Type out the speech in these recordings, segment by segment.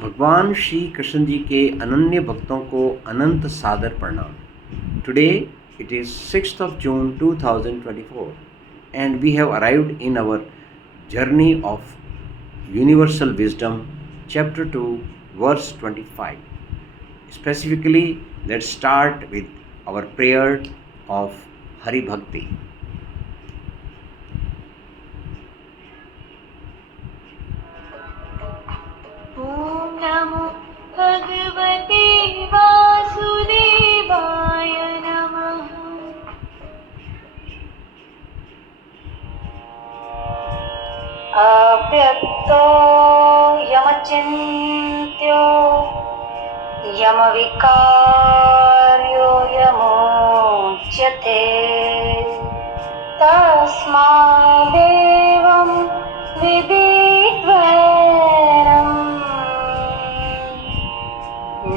भगवान श्री कृष्ण जी के अनन्य भक्तों को अनंत सादर प्रणाम. Today it is 6th of June 2024 and we have arrived in our journey of Universal Wisdom, Chapter 2, Verse 25. Specifically, let's start with our prayer of Hari Bhakti. ॐ नमो भगवते वासुदेवाय नमः. अव्यक्तो यमचिन्त्यो यमविकार्यो यमोच्यते तस्मादेवं विदित्वैनं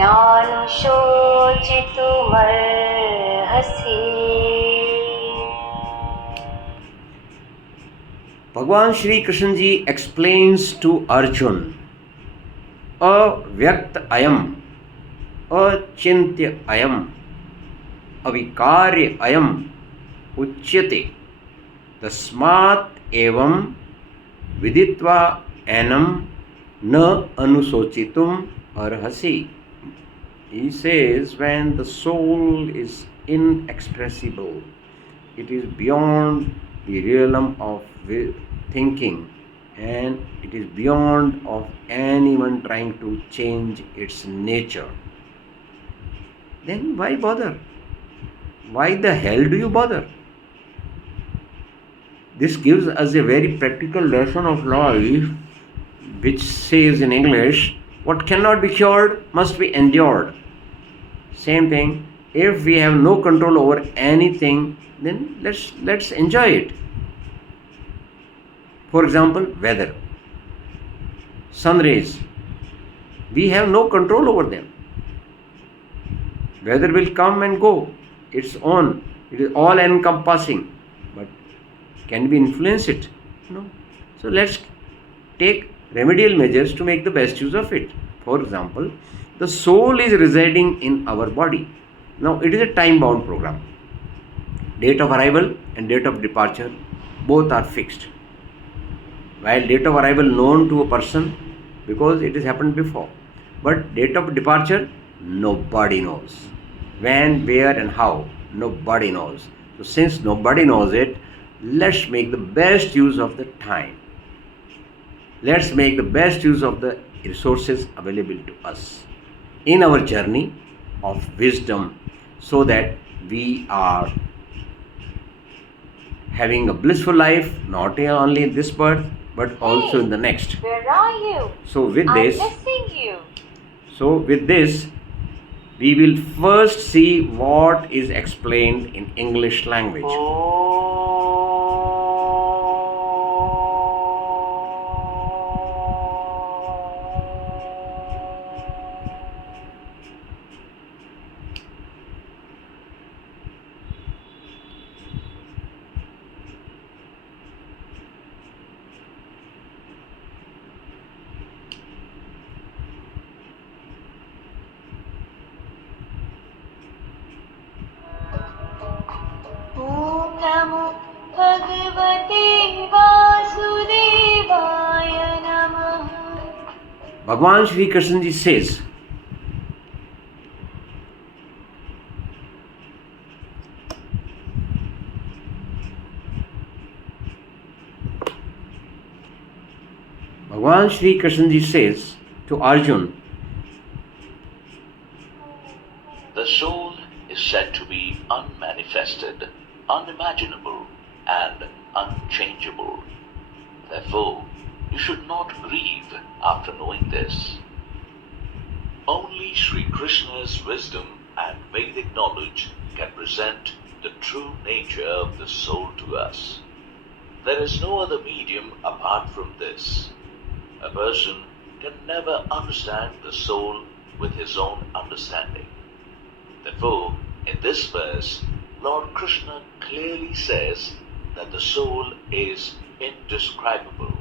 नानुशोचितुमर्हसि. Bhagwan Shri Krishna ji explains to Arjun, avyakt ayam, achintya ayam, avikarya ayam, uchyate, tasmat evam viditva enam na anusochitum arhasi. He says, when the soul is inexpressible, it is beyond the realm of thinking, and it is beyond of anyone trying to change its nature. Then why bother? Why the hell do you bother? This gives us a very practical lesson of life, which says in English, what cannot be cured must be endured. Same thing, if we have no control over anything, then let's enjoy it. For example, weather, sun rays, we have no control over them. Weather will come and go, it's on, it is all encompassing, but can we influence it? No. So let's take remedial measures to make the best use of it. For example, the soul is residing in our body. Now it is a time bound program. Date of arrival and date of departure, both are fixed. While date of arrival known to a person because it has happened before, but date of departure nobody knows. When, where and how, nobody knows. So since nobody knows it, let's make the best use of the time. Let's make the best use of the resources available to us in our journey of wisdom, so that we are having a blissful life, not only in this birth, but also in the next. Where are you? So with I'm this, missing you. we will first see what is explained in English language. ॐ नमो भगवते वासुदेवाय नमः. Bhagwan Shri Krishna ji says, Bhagwan Shri Krishna ji says to Arjun, the soul is said to be unmanifested, unimaginable, and unchangeable. Therefore, you should not grieve after knowing this. Only Sri Krishna's wisdom and Vedic knowledge can present the true nature of the soul to us. There is no other medium apart from this. A person can never understand the soul with his own understanding. Therefore, in this verse, Lord Krishna clearly says that the soul is indescribable.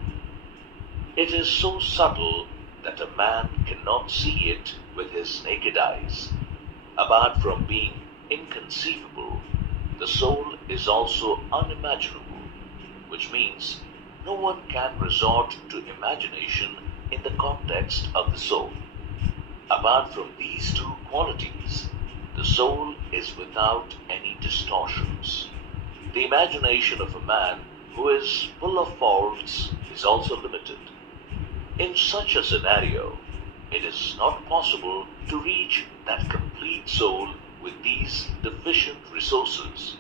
It is so subtle that a man cannot see it with his naked eyes. Apart from being inconceivable, the soul is also unimaginable, which means no one can resort to imagination in the context of the soul. Apart from these two qualities, the soul is without any distortions. The imagination of a man who is full of faults is also limited. In such a scenario, it is not possible to reach that complete soul with these deficient resources.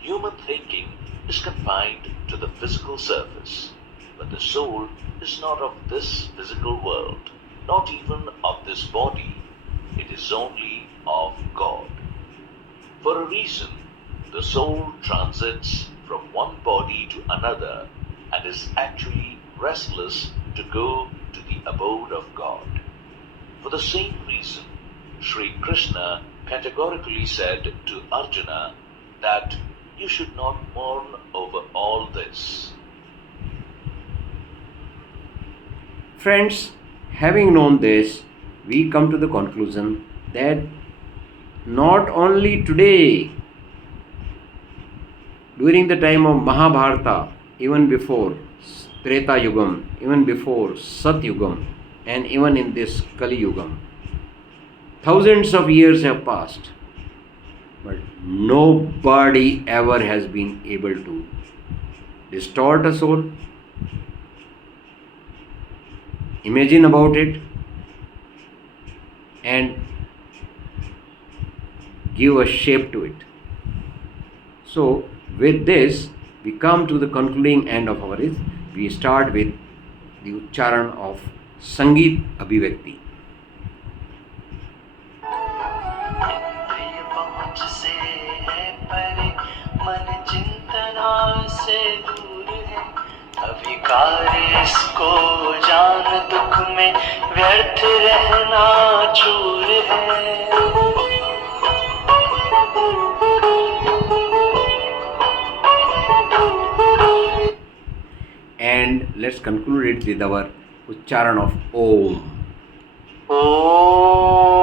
Human thinking is confined to the physical surface, but the soul is not of this physical world, not even of this body. It is only of God. For a reason, the soul transits from one body to another and is actually restless to go to the abode of God. For the same reason, Sri Krishna categorically said to Arjuna that you should not mourn over all this. Friends, having known this, we come to the conclusion that not only today, during the time of Mahabharata, even before Treta Yugam, even before Sat Yugam, and even in this Kali Yugam, thousands of years have passed, but nobody ever has been able to distort a soul. Imagine about it and give a shape to it. So, with this, we come to the concluding end of our is. We start with the Ucharan of Sangeet Abhivakti. प्रिय पहुँच से है परे, मन चिंतना से दूर है। अविकार इसको जान, दुख में व्यर्थ रहना चूर है। And let's conclude it with our Ucharan of Om. Om